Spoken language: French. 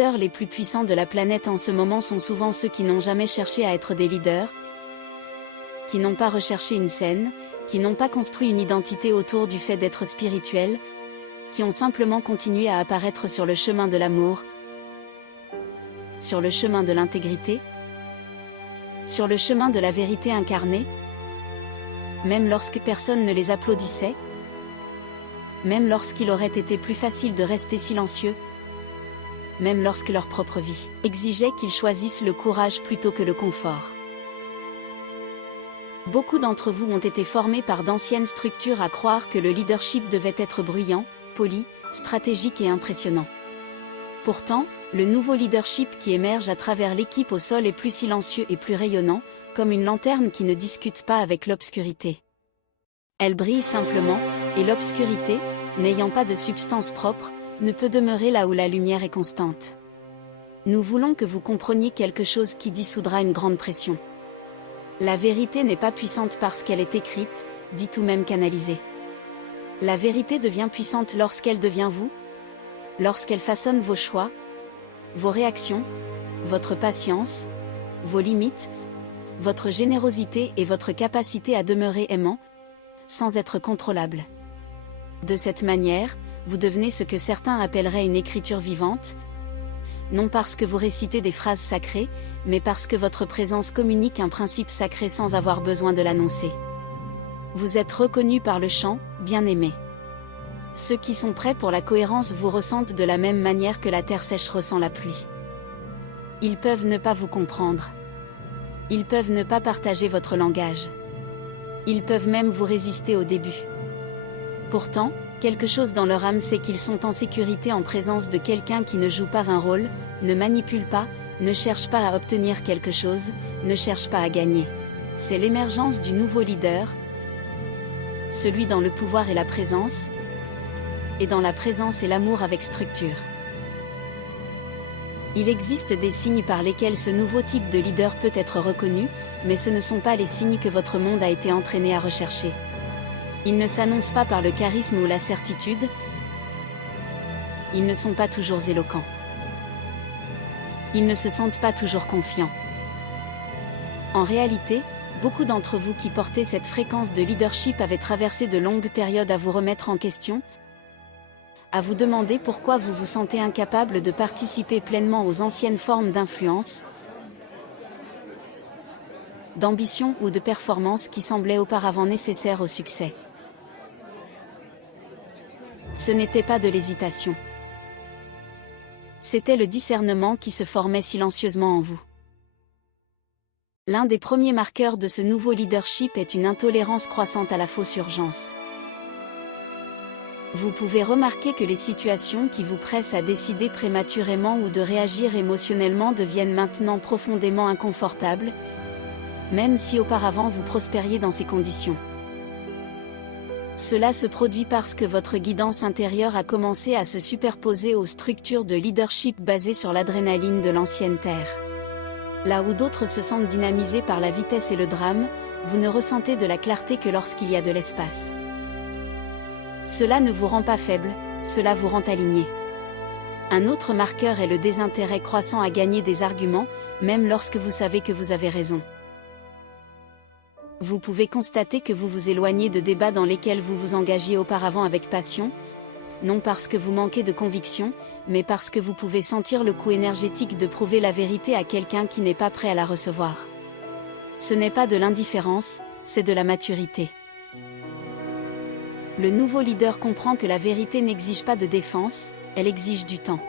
leaders les plus puissants de la planète en ce moment sont souvent ceux qui n'ont jamais cherché à être des leaders, qui n'ont pas recherché une scène, qui n'ont pas construit une identité autour du fait d'être spirituel, qui ont simplement continué à apparaître sur le chemin de l'amour, sur le chemin de l'intégrité, sur le chemin de la vérité incarnée, même lorsque personne ne les applaudissait, même lorsqu'il aurait été plus facile de rester silencieux, même lorsque leur propre vie exigeait qu'ils choisissent le courage plutôt que le confort. Beaucoup d'entre vous ont été formés par d'anciennes structures à croire que le leadership devait être bruyant, poli, stratégique et impressionnant. Pourtant, le nouveau leadership qui émerge à travers l'équipe au sol est plus silencieux et plus rayonnant, comme une lanterne qui ne discute pas avec l'obscurité. Elle brille simplement, et l'obscurité, n'ayant pas de substance propre, ne peut demeurer là où la lumière est constante. Nous voulons que vous compreniez quelque chose qui dissoudra une grande pression. La vérité n'est pas puissante parce qu'elle est écrite, dite ou même canalisée. La vérité devient puissante lorsqu'elle devient vous, lorsqu'elle façonne vos choix, vos réactions, votre patience, vos limites, votre générosité et votre capacité à demeurer aimant, sans être contrôlable. De cette manière, vous devenez ce que certains appelleraient une écriture vivante, non parce que vous récitez des phrases sacrées, mais parce que votre présence communique un principe sacré sans avoir besoin de l'annoncer. Vous êtes reconnu par le chant, bien-aimé. Ceux qui sont prêts pour la cohérence vous ressentent de la même manière que la terre sèche ressent la pluie. Ils peuvent ne pas vous comprendre. Ils peuvent ne pas partager votre langage. Ils peuvent même vous résister au début. Pourtant, quelque chose dans leur âme sait qu'ils sont en sécurité en présence de quelqu'un qui ne joue pas un rôle, ne manipule pas, ne cherche pas à obtenir quelque chose, ne cherche pas à gagner. C'est l'émergence du nouveau leader, celui dans le pouvoir et la présence, et dans la présence et l'amour avec structure. Il existe des signes par lesquels ce nouveau type de leader peut être reconnu, mais ce ne sont pas les signes que votre monde a été entraîné à rechercher. Ils ne s'annoncent pas par le charisme ou la certitude. Ils ne sont pas toujours éloquents. Ils ne se sentent pas toujours confiants. En réalité, beaucoup d'entre vous qui portez cette fréquence de leadership avaient traversé de longues périodes à vous remettre en question, à vous demander pourquoi vous vous sentez incapable de participer pleinement aux anciennes formes d'influence, d'ambition ou de performance qui semblaient auparavant nécessaires au succès. Ce n'était pas de l'hésitation. C'était le discernement qui se formait silencieusement en vous. L'un des premiers marqueurs de ce nouveau leadership est une intolérance croissante à la fausse urgence. Vous pouvez remarquer que les situations qui vous pressent à décider prématurément ou de réagir émotionnellement deviennent maintenant profondément inconfortables, même si auparavant vous prospériez dans ces conditions. Cela se produit parce que votre guidance intérieure a commencé à se superposer aux structures de leadership basées sur l'adrénaline de l'ancienne Terre. Là où d'autres se sentent dynamisés par la vitesse et le drame, vous ne ressentez de la clarté que lorsqu'il y a de l'espace. Cela ne vous rend pas faible, cela vous rend aligné. Un autre marqueur est le désintérêt croissant à gagner des arguments, même lorsque vous savez que vous avez raison. Vous pouvez constater que vous vous éloignez de débats dans lesquels vous vous engagiez auparavant avec passion, non parce que vous manquez de conviction, mais parce que vous pouvez sentir le coup énergétique de prouver la vérité à quelqu'un qui n'est pas prêt à la recevoir. Ce n'est pas de l'indifférence, c'est de la maturité. Le nouveau leader comprend que la vérité n'exige pas de défense, elle exige du temps.